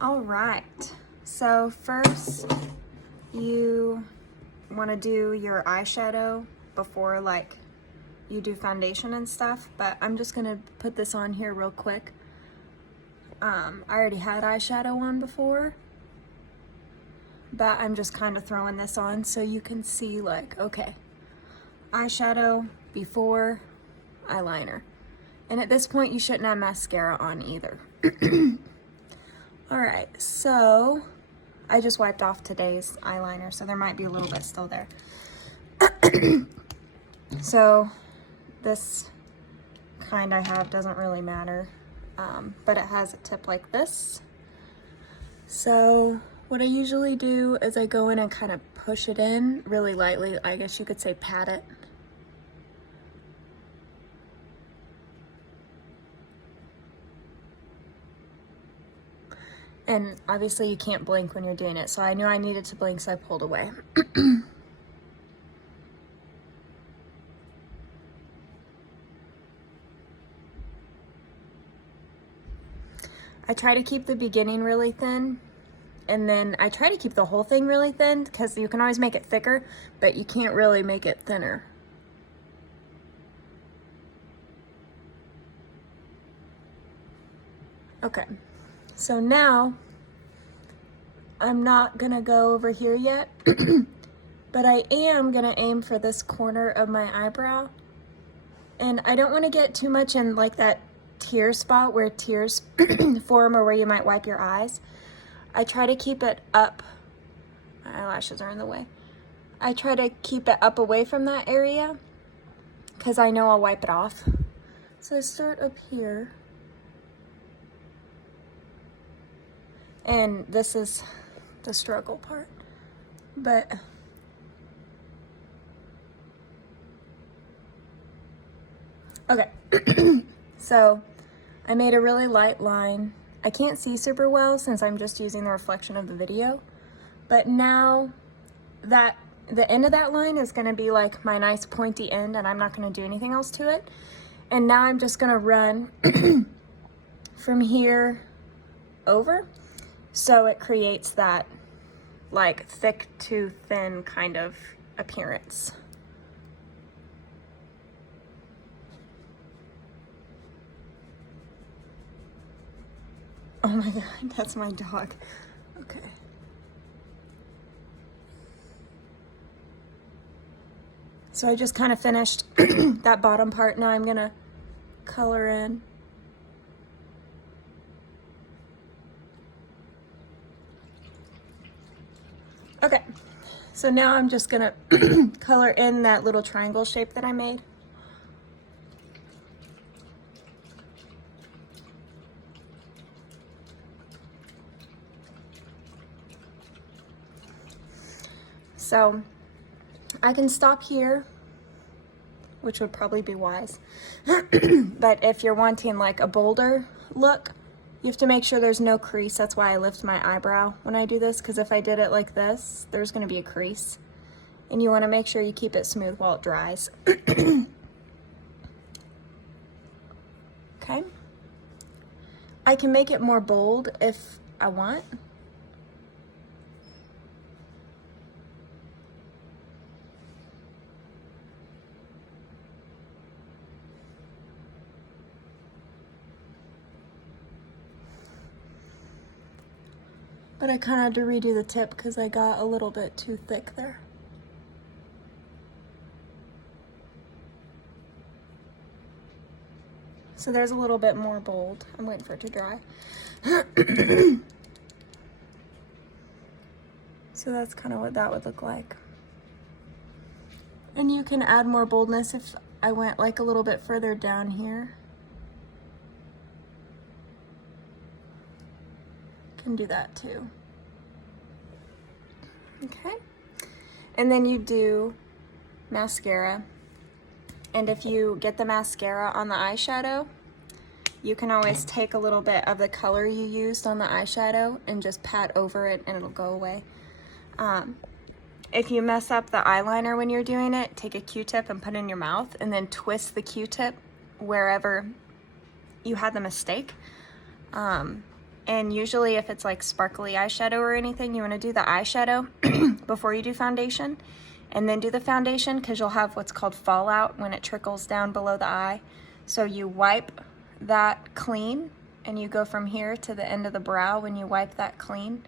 All right, so first you want to do your eyeshadow before like you do foundation and stuff, but I'm just gonna put this on here real quick. I already had eyeshadow on before, but I'm just kind of throwing this on so you can see like, okay, eyeshadow before eyeliner. And at this point you shouldn't have mascara on either. All right, so I just wiped off today's eyeliner, so there might be a little bit still there. So this kind I have doesn't really matter, but it has a tip like this. So what I usually do is I go in and kind of push it in really lightly. I guess you could say pat it. And obviously you can't blink when you're doing it, so I knew I needed to blink, so I pulled away. I try to keep the beginning really thin, and then I try to keep the whole thing really thin because you can always make it thicker, but you can't really make it thinner. Okay, so now I'm not gonna go over here yet, but I am gonna aim for this corner of my eyebrow. And I don't wanna get too much in like that tear spot where tears form or where you might wipe your eyes. I try to keep it up. My eyelashes are in the way. I try to keep it up away from that area because I know I'll wipe it off. So I start up here. And this is the struggle part. But okay. So I made a really light line. I can't see super well since I'm just using the reflection of the video, but now that the end of that line is gonna be like my nice pointy end, and I'm not gonna do anything else to it. And now I'm just gonna run from here over, so it creates that like thick to thin kind of appearance. Oh my God, that's my dog. Okay. So I just kind of finished that bottom part. Now I'm gonna color in. Okay, so now I'm just gonna color in that little triangle shape that I made. So I can stop here, which would probably be wise. But if you're wanting like a bolder look, you have to make sure there's no crease. That's why I lift my eyebrow when I do this, because if I did it like this, there's gonna be a crease. And you wanna make sure you keep it smooth while it dries. Okay. I can make it more bold if I want. But I kind of had to redo the tip because I got a little bit too thick there. So there's a little bit more bold. I'm waiting for it to dry. So that's kind of what that would look like. And you can add more boldness if I went like a little bit further down here. Can do that too. Okay. And then you do mascara. And if you get the mascara on the eyeshadow, you can always take a little bit of the color you used on the eyeshadow and just pat over it and it'll go away. If you mess up the eyeliner when you're doing it, take a Q-tip and put it in your mouth and then twist the Q-tip wherever you had the mistake. And usually if it's like sparkly eyeshadow or anything, you want to do the eyeshadow before you do foundation, and then do the foundation, because you'll have what's called fallout when it trickles down below the eye. So you wipe that clean, and you go from here to the end of the brow when you wipe that clean.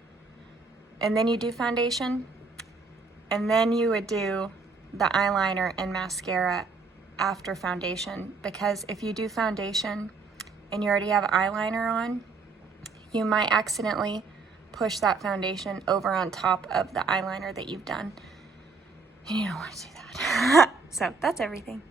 And then you do foundation, and then you would do the eyeliner and mascara after foundation, because if you do foundation and you already have eyeliner on, you might accidentally push that foundation over on top of the eyeliner that you've done. And you don't want to do that. So that's everything.